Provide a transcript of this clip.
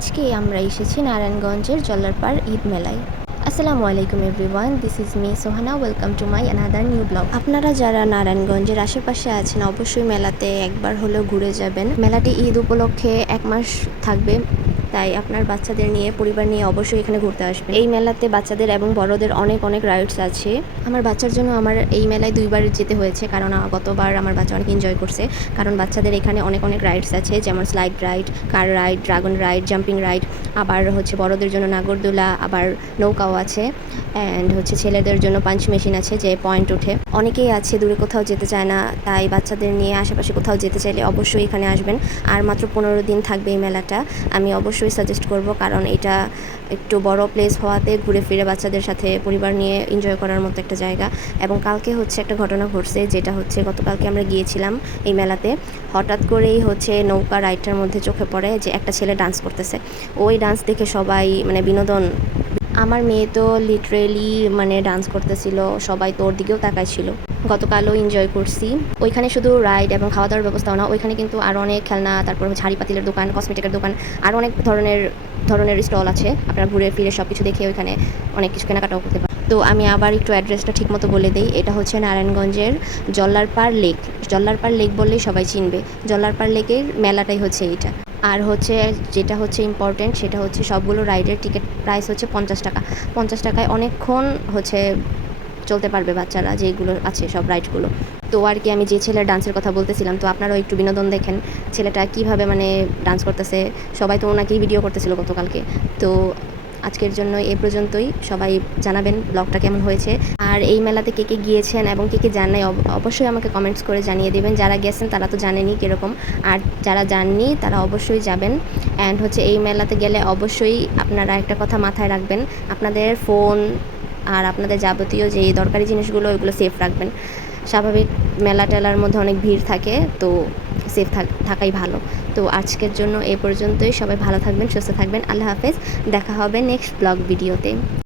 আজকে আমরা এসেছি নারায়ণগঞ্জের জল্লারপাড় ঈদ মেলায়। আসসালামু আলাইকুম everyone, this is me Sohana. Welcome to my another new blog. আপনারা যারা নারায়ণগঞ্জের আশেপাশে আছেন অবশ্যই মেলাতে একবার হলেও ঘুরে যাবেন। মেলাটি ঈদ উপলক্ষে 1 মাস থাকবে, তাই আপনার বাচ্চাদের নিয়ে পরিবার নিয়ে অবশ্যই এখানে ঘুরতে আসবেন। এই মেলাতে বাচ্চাদের এবং বড়দের অনেক অনেক রাইডস আছে। আমার বাচ্চার জন্য আমার এই মেলায় 2বার যেতে হয়েছে, কারণ গতবার আমার বাচ্চা অনেক এনজয় করছে। কারণ বাচ্চাদের এখানে অনেক অনেক রাইডস আছে, যেমন স্লাইড রাইড, কার ride, dragon ride, jumping ride, আবার বড়দের জন্য নাগরদোলা, আবার নৌকাও আছে। অ্যান্ড ছেলেদের জন্য পাঞ্চ মেশিন আছে, যে পয়েন্ট ওঠে। অনেকেই আছে দূরে কোথাও যেতে চায় না, তাই বাচ্চাদের নিয়ে আশেপাশে কোথাও যেতে চাইলে অবশ্যই এখানে আসবেন। আর মাত্র 15 দিন থাকবে এই মেলাটা। আমি অবশ্যই সাজেস্ট করব, কারণ এটা একটু বড় প্লেস হওয়াতে ঘুরে ফিরে বাচ্চাদের সাথে পরিবার নিয়ে এনজয় করার মতো একটা জায়গা। এবং কালকে একটা ঘটনা ঘটছে, যেটা গতকালকে আমরা গিয়েছিলাম এই মেলাতে। হঠাৎ করেই নৌকা রাইডটার মধ্যে চোখে পড়ে যে একটা ছেলে ডান্স করতেছে। ওই ডান্স দেখে সবাই বিনোদন। আমার মেয়ে তো লিটারেলি ডান্স করতেছিল, সবাই তো ওর দিকেও তাকাইছিল। গতকালও এনজয় করছি। ওইখানে শুধু রাইড এবং খাওয়া দাওয়ার ব্যবস্থাও না, ওইখানে কিন্তু আরও অনেক খেলনা, তারপর হাঁড়ি পাতিলের দোকান, কসমেটিকের দোকান, আরও অনেক ধরনের স্টল আছে। আপনারা ঘুরে ফিরে সব কিছু দেখে ওইখানে অনেক কিছু কেনাকাটাও করতে পারেন। তো আমি আবার একটু অ্যাড্রেসটা ঠিকমতো বলে দিই। এটা নারায়ণগঞ্জের জল্লারপাড় লেক। জল্লারপাড় লেক বললেই সবাই চিনবে। জল্লারপাড় লেকের মেলাটাই এইটা। আর যেটা ইম্পর্টেন্ট, সেটা সবগুলো রাইডের টিকিট প্রাইস 50 টাকা। 50 টাকায় অনেকক্ষণ চলতে পারবে বাচ্চারা, যেগুলো আছে সব রাইডগুলো। তো আর কি, আমি যে ছেলের ডান্সের কথা বলতেছিলাম, তো আপনারাও একটু বিনোদন দেখেন ছেলেটা কীভাবে ডান্স করতেছে। সবাই তো ওনাকেই ভিডিও করতেছিল গতকালকে। তো আজকের জন্য এ পর্যন্তই। সবাই জানাবেন ব্লগটা কেমন হয়েছে, আর এই মেলাতে কে কে গিয়েছেন এবং কে কে যান নাই অবশ্যই আমাকে কমেন্টস করে জানিয়ে দেবেন। যারা গেছেন তারা তো জানেনই কীরকম, আর যারা যাননি তারা অবশ্যই যাবেন। অ্যান্ড এই মেলাতে গেলে অবশ্যই আপনারা একটা কথা মাথায় রাখবেন, আপনাদের ফোন আর আপনাদের যাবতীয় যে দরকারি জিনিসগুলো, ওইগুলো সেফ রাখবেন। স্বাভাবিক মেলা টেলার মধ্যে অনেক ভিড় থাকে, তো সেফ থাকাই ভালো। তো আজকের জন্য এ পর্যন্তই। সবাই ভালো থাকবেন, সুস্থ থাকবেন। আল্লাহ হাফেজ। দেখা হবে নেক্সট ব্লগ ভিডিওতে।